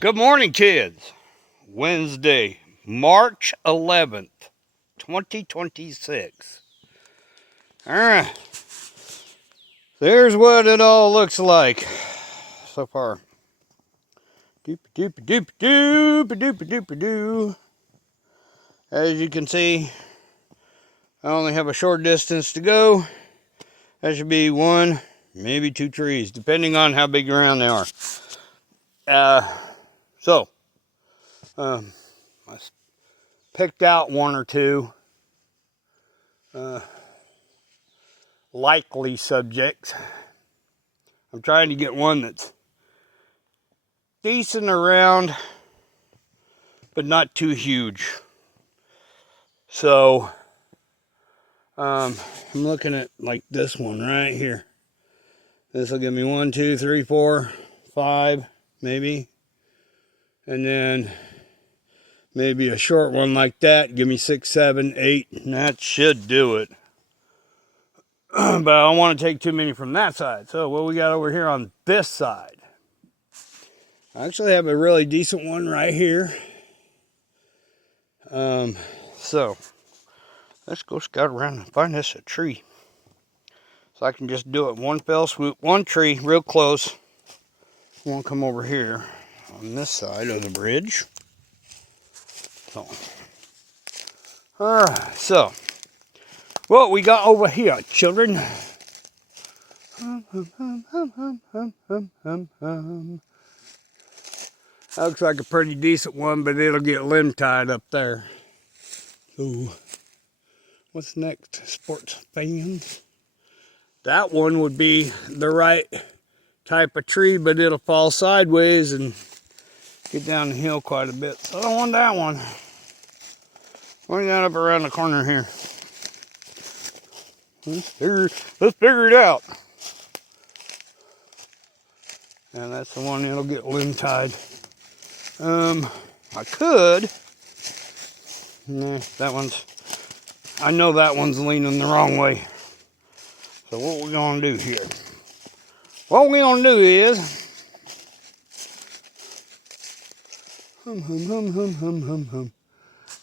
Good morning, kids. Wednesday, March 11th, 2026. All right. There's what it all looks like so far. Doop doop doop doop doop doop doo. As you can see, I only have a short distance to go. That should be one, maybe two trees, depending on how big around they are. So, I picked out one or two likely subjects. I'm trying to get one that's decent around, but not too huge. So, I'm looking at like this one right here. This will give me 1, 2, 3, 4, 5, maybe. And then maybe a short one like that, give me 6, 7, 8, and that should do it. But I don't want to take too many from that side. So what we got over here on this side? I actually have a really decent one right here. So let's go scout around and find us a tree. So I can just do it one fell swoop, one tree real close. Won't come over here on this side of the bridge. So, alright, so what we got over here, children? That looks like a pretty decent one, but it'll get limb tied up there. Ooh. What's next? Sports fans. That one would be the right type of tree, but it'll fall sideways and get down the hill quite a bit. So I don't want that one. What do we got up around the corner here? Let's figure it out. And that's the one that'll get limb tied. I could. Nah, that one's. I know that one's leaning the wrong way. So what we're gonna do here? What we're gonna do is.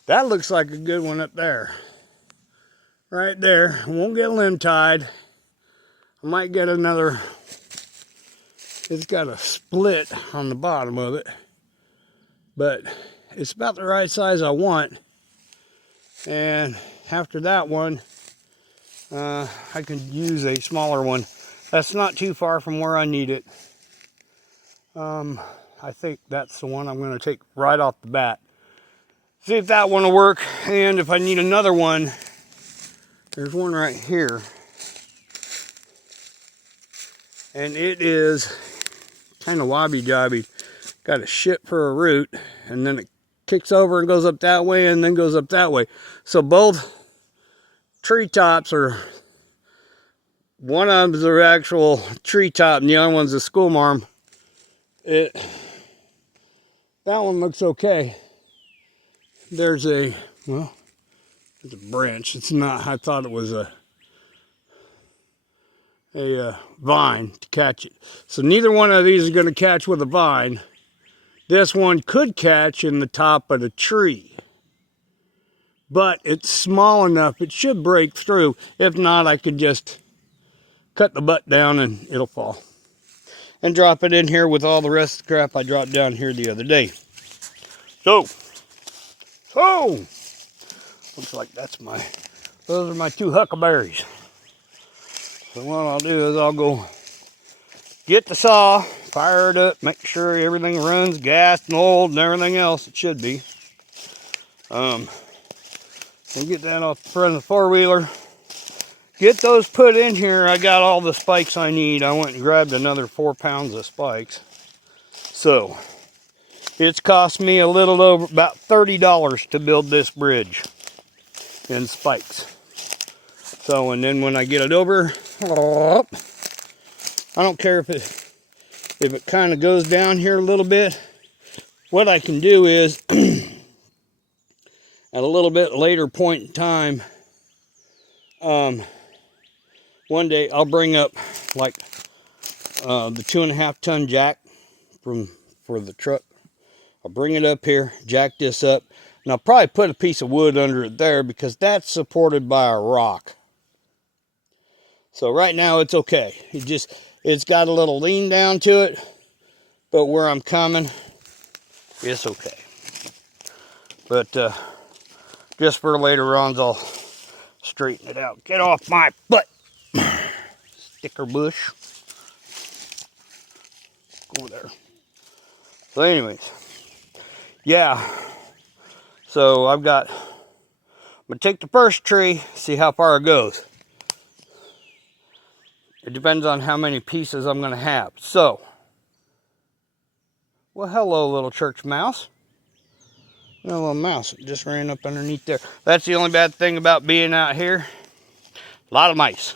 That looks like a good one up there. Right there. Won't get limb tied. I might get another. It's got a split on the bottom of it. But it's about the right size I want. And after that one, I can use a smaller one. That's not too far from where I need it. I think that's the one I'm going to take right off the bat. See if that one will work. And if I need another one, there's one right here. And it is kind of wobby-jobby. Got a shit for a root. And then it kicks over and goes up that way and then goes up that way. So both treetops are, one of them's the actual treetop and the other one's a school marm. That one looks okay. There's a, well, it's a branch. It's not, I thought it was a vine to catch it. So neither one of these is going to catch with a vine. This one could catch in the top of the tree. But it's small enough, it should break through. If not, I could just cut the butt down and it'll fall. And drop it in here with all the rest of the crap I dropped down here the other day. So, looks like those are my two huckleberries. So what I'll do is I'll go get the saw, fire it up, make sure everything runs, gas and oiled and everything else it should be. And get that off the front of the four-wheeler. Get those put in here. I got all the spikes I need. I went and grabbed another 4 pounds of spikes. So, it's cost me a little over about $30 to build this bridge in spikes. So, and then when I get it over, I don't care if it kind of goes down here a little bit. What I can do is, at a little bit later point in time, one day I'll bring up like the 2.5 ton jack for the truck I'll bring it up here, jack this up, and I'll probably put a piece of wood under it there because that's supported by a rock. So right now it's okay. It's got a little lean down to it, but where I'm coming, it's okay. But just for later on, I'll straighten it out. Get off my butt, sticker bush. Go over there. So anyways, yeah. So I'm gonna take the first tree, see how far it goes. It depends on how many pieces I'm gonna have. So, well, hello, little church mouse. A little mouse just ran up underneath there. That's the only bad thing about being out here. A lot of mice.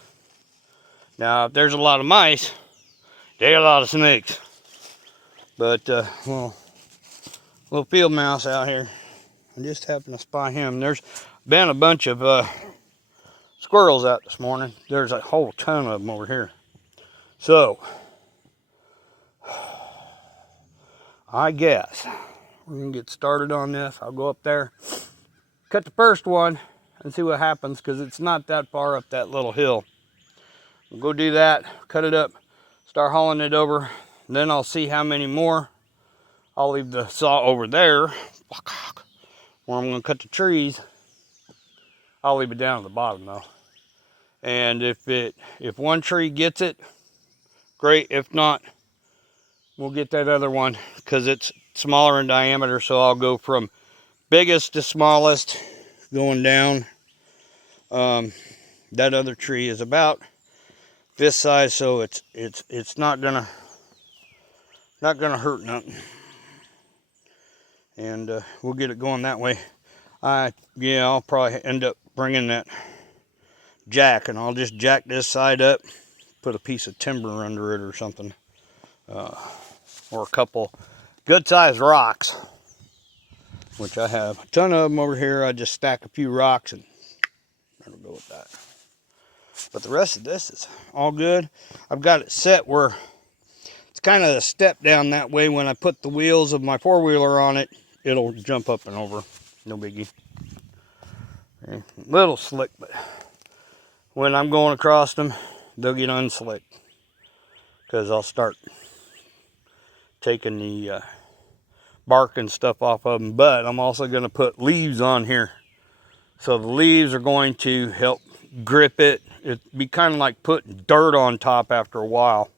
Now, if there's a lot of mice, there are a lot of snakes. But, well, little field mouse out here. I just happened to spy him. There's been a bunch of squirrels out this morning. There's a whole ton of them over here. So, I guess we're going to get started on this. I'll go up there, cut the first one, and see what happens, because it's not that far up that little hill. We'll go do that, cut it up, start hauling it over, then I'll see how many more. I'll leave the saw over there, where I'm going to cut the trees. I'll leave it down at the bottom though. And if one tree gets it, great. If not, we'll get that other one, because it's smaller in diameter, so I'll go from biggest to smallest going down. That other tree is about this size, so it's not gonna hurt nothing, and we'll get it going that way. Yeah, I'll probably end up bringing that jack, and I'll just jack this side up, put a piece of timber under it or something, or a couple good sized rocks, which I have a ton of them over here. I just stack a few rocks and that'll go with that. But the rest of this is all good. I've got it set where it's kind of a step down, that way when I put the wheels of my four-wheeler on it, it'll jump up and over. No biggie. Okay. Little slick, but when I'm going across them, they'll get unslick, because I'll start taking the bark and stuff off of them. But I'm also going to put leaves on here, so the leaves are going to help grip it. It'd be kind of like putting dirt on top after a while.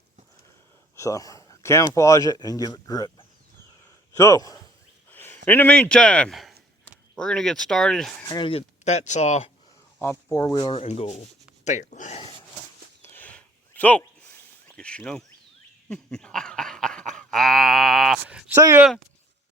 So camouflage it and give it grip. So in the meantime, we're going to get started. I'm going to get that saw off the four-wheeler and go there. So, guess you know. See ya.